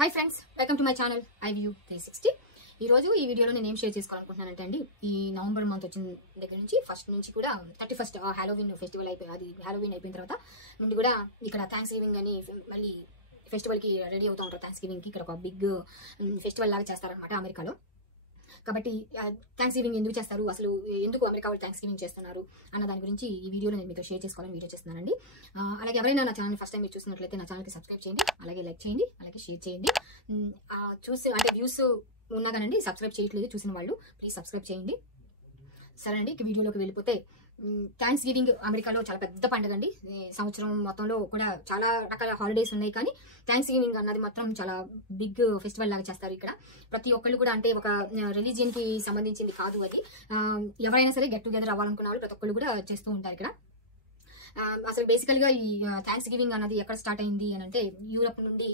Hi friends, welcome to my channel iView 360. ఈ రోజు ఈ వీడియోలో నేను ఏం షేర్ చేసుకోవాలనుకుంటున్నానంటే అండి, ఈ నవంబర్ మంత్ వచ్చిన దగ్గర నుంచి ఫస్ట్ నుంచి కూడా 31st హాలోవీన్ ఫెస్టివల్ అయిపోయి అది హాలోవీన్ అయిపోయిన తర్వాత నుండి కూడా ఇక్కడ థ్యాంక్స్ గివింగ్ అని మళ్ళీ ఫెస్టివల్కి రెడీ అవుతూ ఉంటారు. థ్యాంక్స్ గివింగ్కి ఇక్కడ ఒక బిగ్ ఫెస్టివల్ లాగా చేస్తారనమాట అమెరికాలో. కాబట్టి థ్యాంక్స్ గివింగ్ ఎందుకు చేస్తారు, అసలు ఎందుకు అమెరికా వాళ్ళు థ్యాంక్స్ గివింగ్ చేస్తున్నారు అన్న దాని గురించి ఈ వీడియోలో నేను మీతో షేర్ చేసుకోవాలని వీడియో చేస్తున్నానండి. అలాగే ఎవరైనా నా ఛానల్ ఫస్ట్ టైం మీరు చూసినట్లయితే నా ఛానల్కి సబ్స్క్రైబ్ చేయండి, అలాగే లైక్ చేయండి, అలాగే షేర్ చేయండి. చూసి అంటే వ్యూస్ ఉన్నా కానండి సబ్స్క్రైబ్ చేయట్లేదు చూసిన వాళ్ళు, ప్లీజ్ సబ్స్క్రైబ్ చేయండి. సరే అండి, ఇక వీడియోలోకి వెళ్ళిపోతే థ్యాంక్స్ గివింగ్ అమెరికాలో చాలా పెద్ద పండుగ అండి. సంవత్సరం మొత్తంలో కూడా చాలా రకాల హాలిడేస్ ఉన్నాయి, కానీ థ్యాంక్స్ గివింగ్ అన్నది మాత్రం చాలా బిగ్ ఫెస్టివల్ లాగా చేస్తారు ఇక్కడ. ప్రతి ఒక్కళ్ళు కూడా అంటే ఒక రిలీజియన్ కి సంబంధించింది కాదు అది, ఎవరైనా సరే గెట్ టుగెదర్ అవ్వాలనుకున్న వాళ్ళు ప్రతి ఒక్కళ్ళు కూడా చేస్తూ ఉంటారు ఇక్కడ. అసలు బేసికల్గా ఈ థ్యాంక్స్ గివింగ్ అన్నది ఎక్కడ స్టార్ట్ అయింది అని అంటే, యూరప్ నుండి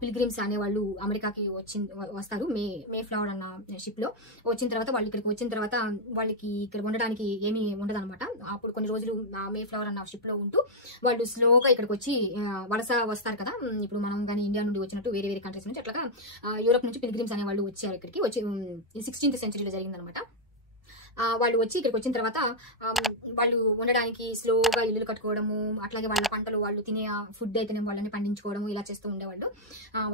పిల్గ్రిమ్స్ అనేవాళ్ళు అమెరికాకి వస్తారు మే ఫ్లవర్ అన్న షిప్ లో. వచ్చిన తర్వాత వాళ్ళు ఇక్కడికి వచ్చిన తర్వాత వాళ్ళకి ఇక్కడ ఉండడానికి ఏమీ ఉండదు అనమాట. అప్పుడు కొన్ని రోజులు మే ఫ్లవర్ అన్న షిప్ లో ఉంటూ వాళ్ళు స్లోగా ఇక్కడికి వచ్చి వలస వస్తారు కదా. ఇప్పుడు మనం కానీ ఇండియా నుండి వచ్చినట్టు వేరే వేరే కంట్రీస్ నుంచి అట్లాగా యూరప్ నుంచి పిల్గ్రిమ్స్ అనే వాళ్ళు వచ్చారు ఇక్కడికి. వచ్చి 16th సెంచరీలో జరిగిందనమాట. వాళ్ళు వచ్చి ఇక్కడికి వచ్చిన తర్వాత వాళ్ళు ఉండడానికి స్లోగా ఇల్లులు కట్టుకోవడము, అట్లాగే వాళ్ళ పంటలు వాళ్ళు తినే ఫుడ్ అయితేనే వాళ్ళని పండించుకోవడము ఇలా చేస్తూ ఉండేవాళ్ళు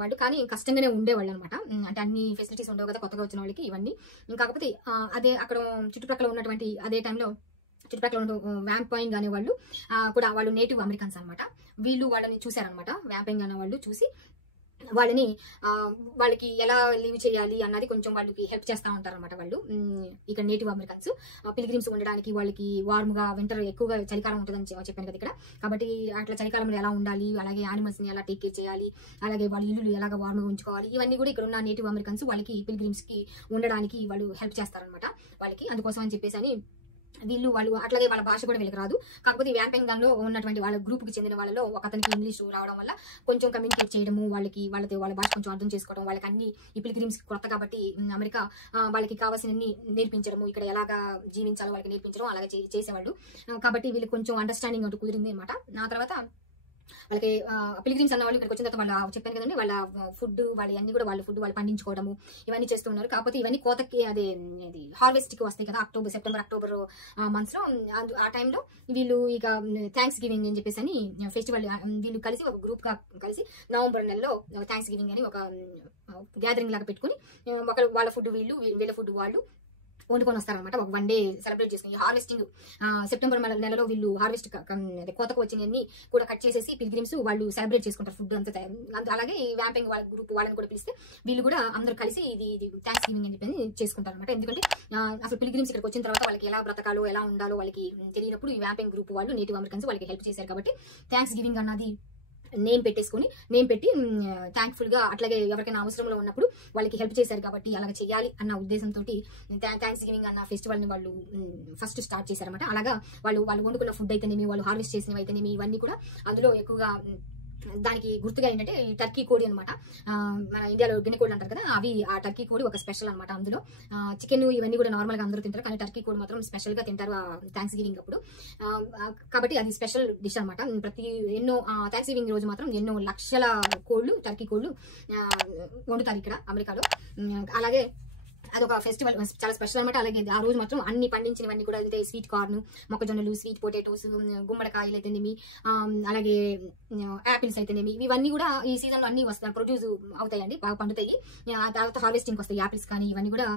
వాళ్ళు. కానీ కష్టంగానే ఉండేవాళ్ళు అనమాట. అంటే అన్ని ఫెసిలిటీస్ ఉండవు కదా కొత్తగా వచ్చిన వాళ్ళకి ఇవన్నీ. కాకపోతే అదే అక్కడ చుట్టుపక్కల ఉన్నటువంటి అదే టైంలో చుట్టుపక్కల ఉన్న వ్యాంపైంగ్ అనేవాళ్ళు కూడా వాళ్ళు నేటివ్ అమెరికన్స్ అనమాట. వీళ్ళు వాళ్ళని చూశారనమాట. వ్యాంపైంగ్ అనే వాళ్ళు చూసి వాళ్ళకి ఎలా లీవ్ చేయాలి అన్నది కొంచెం వాళ్ళకి హెల్ప్ చేస్తూ ఉంటారు అనమాట వాళ్ళు. ఇక్కడ నేటివ్ అమెరికన్స్ పిల్గ్రిమ్స్ ఉండడానికి వాళ్ళకి వార్మ్ గా వింటర్ ఎక్కువగా చలికాలం ఉంటుందని చెప్పాను కదా ఇక్కడ. కాబట్టి అట్లా చలికాలంలో ఎలా ఉండాలి, అలాగే యానిమల్స్ ని ఎలా టేక్ కేర్ చేయాలి, అలాగే వాళ్ళ ఇల్లు ఎలాగ వార్మ్ గా ఉంచుకోవాలి, ఇవన్నీ కూడా ఇక్కడ ఉన్న నేటివ్ అమెరికన్స్ వాళ్ళకి పిల్గ్రిమ్స్ కి ఉండడానికి వాళ్ళు హెల్ప్ చేస్తారనమాట వాళ్ళకి. అందుకోసం అని చెప్పేసి అని వాళ్ళు అట్లాగే వాళ్ళ భాష కూడా వీళ్ళకి రాదు. కాకపోతే వ్యాంపింగ్ దానిలో ఉన్నటువంటి వాళ్ళ గ్రూప్ కి చెందిన వాళ్ళలో ఒక అతనికి ఇంగ్లీష్ రావడం వల్ల కొంచెం కమ్యూనికేట్ చేయడము, వాళ్ళ భాష కొంచెం అర్థం చేసుకోవడం, వాళ్ళకి అన్ని ఈ పిల్గ్రిమ్స్ కొత్త కాబట్టి అమెరికా వాళ్ళకి కావాల్సినన్ని నేర్పించడము, ఇక్కడ ఎలాగా జీవించాలో వాళ్ళకి నేర్పించడం అలాగే చేసేవాళ్ళు. కాబట్టి వీళ్ళకి కొంచెం అండర్స్టాండింగ్ అంటూ కుదిరింది అనమాట. నా తర్వాత వాళ్ళకి పిల్గ్రిమ్స్ అన్న వాళ్ళు ఇక్కడికి వచ్చిన తర్వాత వాళ్ళు చెప్పాను కదండి, వాళ్ళ ఫుడ్ అన్ని కూడా వాళ్ళ ఫుడ్ వాళ్ళు పండించుకోవడము ఇవన్నీ చేస్తూ ఉన్నారు. కాకపోతే ఇవన్నీ కోతకి ఇది హార్వెస్ట్ కి వస్తాయి కదా, సెప్టెంబర్ అక్టోబర్ మంత్స్ లో. ఆ టైంలో వీళ్ళు ఇక థ్యాంక్స్ గివింగ్ అని చెప్పేసి అని ఫెస్టివల్ వీళ్ళు కలిసి ఒక గ్రూప్ గా కలిసి నవంబర్ నెలలో థ్యాంక్స్ గివింగ్ అని ఒక గ్యాదరింగ్ లాగా పెట్టుకుని వాళ్ళ ఫుడ్ వీళ్ళ ఫుడ్ వాళ్ళు వండుకొని వస్తారనమాట. ఒక 1 day సెలబ్రేట్ చేసుకుని హార్వెస్టింగ్ సెప్టెంబర్ నెలలో వీళ్ళు హార్వెస్ట్ కోతకు వచ్చినవన్నీ కూడా కట్ చేసేసి పిల్గ్రిమ్స్ వాళ్ళు సెలబ్రేట్ చేసుకుంటారు ఫుడ్ అంతా. అలాగే ఈ వ్యాంపింగ్ వాళ్ళ గ్రూప్ వాళ్ళని కూడా పిలిస్తే వీళ్ళు కూడా అందరూ కలిసి ఇది థ్యాంక్స్ గివింగ్ అని చెప్పి చేసుకుంటారు అనమాట. ఎందుకంటే అసలు పిల్గ్రిమ్స్ ఇక్కడికి వచ్చిన తర్వాత వాళ్ళకి ఎలా బ్రతకాలో ఎలా ఉండాలో వాళ్ళకి తెలియనప్పుడు ఈ వ్యాంపింగ్ గ్రూప్ వాళ్ళు నేటివ్ అమెరికన్స్ వాళ్ళకి హెల్ప్ చేశారు. కాబట్టి థ్యాంక్స్ గివింగ్ అన్నది నేమ్ పెట్టి థ్యాంక్ఫుల్ గా అట్లాగే ఎవరికైనా అవసరంలో ఉన్నప్పుడు వాళ్ళకి హెల్ప్ చేశారు కాబట్టి అలాగే చేయాలి అన్న ఉద్దేశంతో థ్యాంక్స్ గివింగ్ అన్న ఫెస్టివల్ ని వాళ్ళు ఫస్ట్ స్టార్ట్ చేశారన్నమాట. అలాగా వాళ్ళు వండుకున్న ఫుడ్ అయితేనేమి, వాళ్ళు హార్వెస్ట్ చేసినవి అయితేనేమి, ఇవన్నీ కూడా అందులో ఎక్కువగా దానికి గుర్తుగా ఏంటంటే ఈ టర్కీ కోడి అనమాట. మన ఇండియాలో గిన్నె కోడి అంటారు కదా, అవి ఆ టర్కీ కోడి ఒక స్పెషల్ అనమాట. అందులో చికెన్ ఇవన్నీ కూడా నార్మల్ గా అందరూ తింటారు, కానీ టర్కీ కోడి మాత్రం స్పెషల్ గా తింటారు థ్యాంక్స్ గివింగ్ అప్పుడు. కాబట్టి అది స్పెషల్ డిష్ అనమాట. థ్యాంక్స్ గివింగ్ రోజు మాత్రం ఎన్నో లక్షల టర్కీ కోళ్ళు వండుతారు ఇక్కడ అమెరికాలో. అలాగే అదొక ఫెస్టివల్ చాలా స్పెషల్ అనమాట. అలాగే ఆ రోజు మాత్రం అన్ని పండించినవన్నీ కూడా అయితే స్వీట్ కార్న్, మొక్కజొన్నలు, స్వీట్ పొటాటోస్, గుమ్మడికాయలు అయితేనేమి, అలాగే యాపిల్స్ అయితేనేమి, ఇవన్నీ కూడా ఈ సీజన్ లో అన్ని ప్రొడ్యూస్ అవుతాయండి, బాగా పండుతాయి. తర్వాత హార్వెస్టింగ్ వస్తాయి యాపిల్స్ కానీ ఇవన్నీ కూడా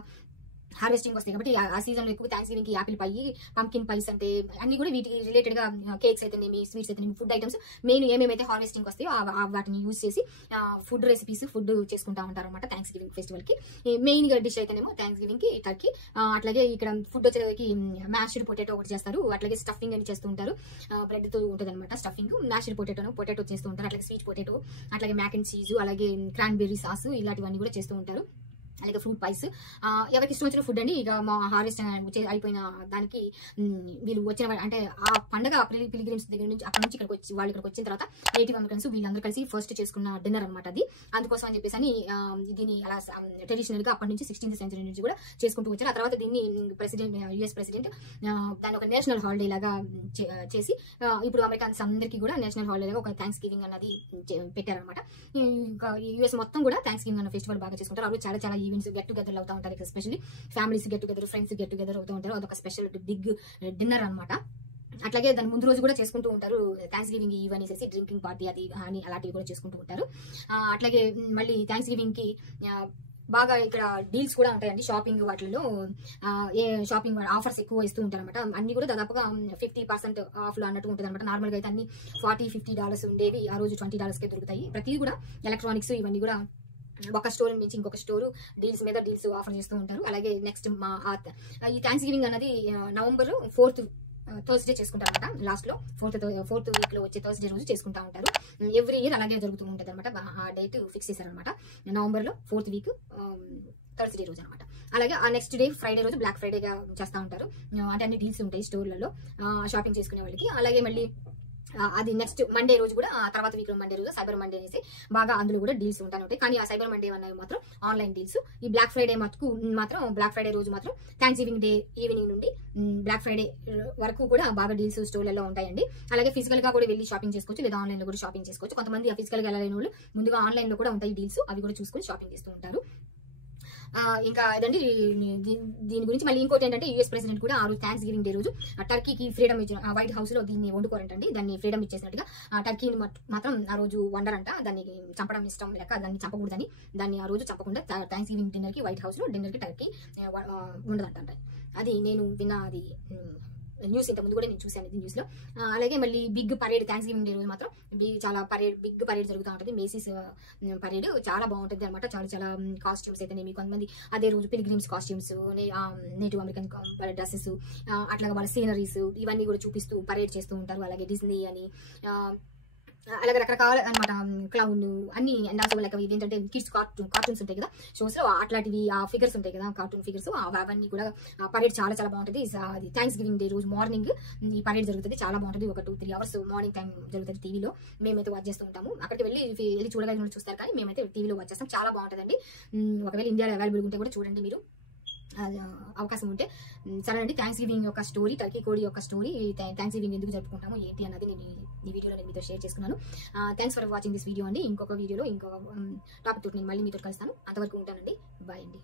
హార్వెస్టింగ్ వస్తాయి. కాబట్టి ఆ సీజన్ లో ఎక్కువ థ్యాంక్స్ గివింగ్ కి యాపిల్ పై, పంకిన్ పైస్ అంటే అన్ని కూడా వీటికి రిలేటెడ్ గా కేక్స్ అయితేనేమి, స్వీట్స్ అయితేనేమి, ఫుడ్ ఐటమ్స్ మెయిన్ ఏమేమైతే హార్వెస్టింగ్ వస్తాయో వాటిని యూజ్ చేసి ఫుడ్ చేసుకుంటా ఉంటారు అనమాట థ్యాంక్స్ గివింగ్ ఫెస్టివల్ కి. మెయిన్ గా డిష్ అయితేనేమో థ్యాంక్స్ గివింగ్ కి టర్కీ. అట్లాగే ఇక్కడ ఫుడ్ వచ్చేసరికి మ్యాష్డ్ పొటాటో ఒకటి చేస్తారు, అట్లాగే స్టఫింగ్ అని చేస్తూ ఉంటారు, బ్రెడ్ తో ఉంటుంది అనమాట స్టఫింగ్. మ్యాష్డ్ పొటాటో చేస్తూ ఉంటారు, అట్లాగే స్వీట్ పొటాటో, అట్లాగే మ్యాక్ అండ్ చీజ్, అలాగే క్రాన్బెర్రీ సాస్ ఇలాంటివన్నీ కూడా చేస్తూ ఉంటారు. అలాగే ఫ్రూట్ పైస్, ఎవరికి ఇష్టం వచ్చిన ఫుడ్ అండి. ఇక మా హార్వెస్ట్ అయిపోయిన దానికి వీళ్ళు వచ్చిన అంటే ఆ పండగ పిలిగ్రిమ్స్ దగ్గర నుంచి అక్కడ నుంచి ఇక్కడికి వచ్చి వాళ్ళు ఇక్కడికి వచ్చిన తర్వాత నేటివ్ అమెరికన్స్ వీళ్ళందరూ కలిసి ఫస్ట్ చేసుకున్న డిన్నర్ అనమాట అది. అందుకోసం అని చెప్పేసి అని దీన్ని అలా ట్రెడిషనల్ గా అప్పటి నుంచి 16th సెంచరీ నుంచి కూడా చేసుకుంటూ వచ్చారు. ఆ తర్వాత దీన్ని యుఎస్ ప్రెసిడెంట్ దాని ఒక నేషనల్ హాలిడే లాగా చేసి ఇప్పుడు అమెరికన్స్ అందరికీ కూడా నేషనల్ హాలిడే లాగా ఒక థ్యాంక్స్ గివింగ్ అన్నది పెట్టారనమాట. ఇంకా యుఎస్ మొత్తం కూడా థ్యాంక్స్ గివింగ్ అన్న ఫెస్టివల్ బాగా చేసుకుంటారు. అవి చాలా చాలా ఈవెంట్స్ గెట్ టుగెదర్ అవుతా ఉంటారు. Especially families get together, friends get together అవుతూ ఉంటారు. అదొక స్పెషల్ బిగ్ డిన్నర్ అనమాట. అట్లాగే దాని ముందు రోజు కూడా చేసుకుంటూ ఉంటారు థ్యాంక్స్ గివింగ్ ఈవ్ అనేసి డ్రింకింగ్ పార్టీ అది అని అలాంటివి కూడా చేసుకుంటూ ఉంటారు. అట్లాగే మళ్ళీ థ్యాంక్స్ గివింగ్ కి బాగా ఇక్కడ డీల్స్ కూడా ఉంటాయండి. షాపింగ్ వాటిల్లో షాపింగ్ ఆఫర్స్ ఎక్కువ ఇస్తూ ఉంటారు అనమాట. అన్ని కూడా దాదాపుగా 50% ఆఫ్లో అన్నట్టు ఉంటుంది అనమాట. నార్మల్గా అయితే అన్ని $40-50 ఉండేవి ఆ రోజు $20కే దొరుకుతాయి. ప్రతిదీ కూడా ఎలక్ట్రానిక్స్ ఇవన్నీ కూడా ఒక స్టోర్ నుంచి ఇంకొక స్టోర్ డీల్స్ మీద డీల్స్ ఆఫర్ చేస్తూ ఉంటారు. అలాగే నెక్స్ట్ ఈ థ్యాంక్స్ గివింగ్ అనేది నవంబర్ 4th థర్స్డే చేసుకుంటారు అనమాట. లాస్ట్ లో ఫోర్త్ వీక్ లో వచ్చే థర్స్డే రోజు చేసుకుంటా ఉంటారు. ఎవ్రీ ఇయర్ అలాగే జరుగుతూ ఉంటుంది అనమాట. ఆ డేట్ ఫిక్స్ చేశారనమాట. నవంబర్ లో 4th వీక్ థర్స్డే రోజు అనమాట. అలాగే ఆ నెక్స్ట్ డే ఫ్రైడే రోజు బ్లాక్ ఫ్రైడేగా చేస్తూ ఉంటారు. అంటే అన్ని డీల్స్ ఉంటాయి స్టోర్లలో షాపింగ్ చేసుకునే వాళ్ళకి. అలాగే మళ్ళీ అది నెక్స్ట్ మండే రోజు కూడా తర్వాత వీక్ లో మండే రోజు సైబర్ మండే అనేసి బాగా అందులో కూడా డీల్స్ ఉంటాయి. కానీ ఆ సైబర్ మండే అన్నవి మాత్రం ఆన్లైన్ డీల్స్. ఈ బ్లాక్ ఫ్రైడే బ్లాక్ ఫ్రైడే రోజు మాత్రం థ్యాంక్స్ గివింగ్ డే ఈవినింగ్ నుండి బ్లాక్ ఫ్రైడే వరకు కూడా బాగా డీల్స్ స్టోర్లలో ఉంటాయండి. అలాగే ఫిజికల్ గా కూడా వెళ్ళి షాపింగ్ చేసుకోవచ్చు, లేదా ఆన్లైన్ లో కూడా షాపింగ్ చేసుకోవచ్చు. కొంతమంది ఫిజికల్ గా వెళ్ళలేని వాళ్ళు ముందుగా ఆన్లైన్ లో కూడా ఉంటాయి డీల్స్, అవి కూడా చూసుకొని షాపింగ్ చేస్తూ ఉంటారు. ఇంకా ఇదండి దీని గురించి. మళ్ళీ ఇంకోటి ఏంటంటే యూఎస్ ప్రెసిడెంట్ కూడా ఆ రోజు థ్యాంక్స్ గివింగ్ డే రోజు టర్కీకి ఫ్రీడమ్ ఇచ్చిన వైట్ హౌస్ లో దీన్ని వండుకోరంటండి. దాన్ని ఫ్రీడమ్ ఇచ్చేసినట్టుగా టర్కీని మాత్రం ఆ రోజు వండరంట. దాన్ని చంపడం ఇష్టం లేక దాన్ని చంపకూడదని దాన్ని ఆ రోజు చంపకుండా థ్యాంక్స్ గివింగ్ డిన్నర్ కి వైట్ హౌస్ లో డిన్నర్ కి టర్కీ ఉండదంట. అది నేను విన్న అది న్యూస్ ఇంత ముందు కూడా నేను చూశాను ఇది న్యూస్ లో. అలాగే మళ్ళీ big parade Thanksgiving Day రోజు మాత్రం చాలా బిగ్ పరేడ్ జరుగుతూ ఉంటుంది. మేసీస్ పరేడ్ చాలా బాగుంటుంది అనమాట. చాలా చాలా కాస్ట్యూమ్స్ అయితే మీకు కొంతమంది అదే రోజు pilgrims costumes, native American dresses, అట్లాగే వాళ్ళ సీనరీస్ ఇవన్నీ కూడా చూపిస్తూ పరేడ్ చేస్తూ ఉంటారు. అలాగే డిజ్నీ అని అలాగే రకరకాల అనమాట క్లౌన్ అన్ని. అండ్ ఆల్సో లైక్ ఏంటంటే కిడ్స్ కార్టూన్స్ ఉంటాయి కదా షోస్ లో, అట్లాంటివి ఆ ఫిగర్స్ ఉంటాయి కదా కార్టూన్ ఫిగర్స్, అవన్నీ కూడా పరేడ్ చాలా చాలా బాగుంటుంది. అది థ్యాంక్స్ గివింగ్ డే రోజు మార్నింగ్ ఈ పరేడ్ జరుగుతుంది. చాలా బాగుంటుంది. ఒక 2-3 hours మార్నింగ్ టైం జరుగుతుంది టీవీలో. మేమైతే వాచ్ చేస్తూ ఉంటాము. అక్కడికి వెళ్ళి చూడగలిగిన చూస్తారు, కానీ మేమైతే టీవీలో వాచ్ చేస్తాం. చాలా బాగుంటుందండి. ఒకవేళ ఇండియాలో అవైలబుల్ ఉంటే కూడా చూడండి మీరు అవకాశం ఉంటే. సరే అండి, థ్యాంక్స్ గివింగ్ యొక్క స్టోరీ, టర్కీ కోడి యొక్క స్టోరీ, థ్యాంక్స్ గివింగ్ ఎందుకు జరుపుకుంటాము ఏంటి అన్నది నేను ఈ వీడియోలో నేను మీతో షేర్ చేసుకున్నాను. Thanks for watching this video అండి. ఇంకొక వీడియోలో ఇంకో టాపిక్ తోటి నేను మళ్ళీ మీతో కలుస్తాను. అంతవరకు ఉంటానండి. బాయ్ అండి.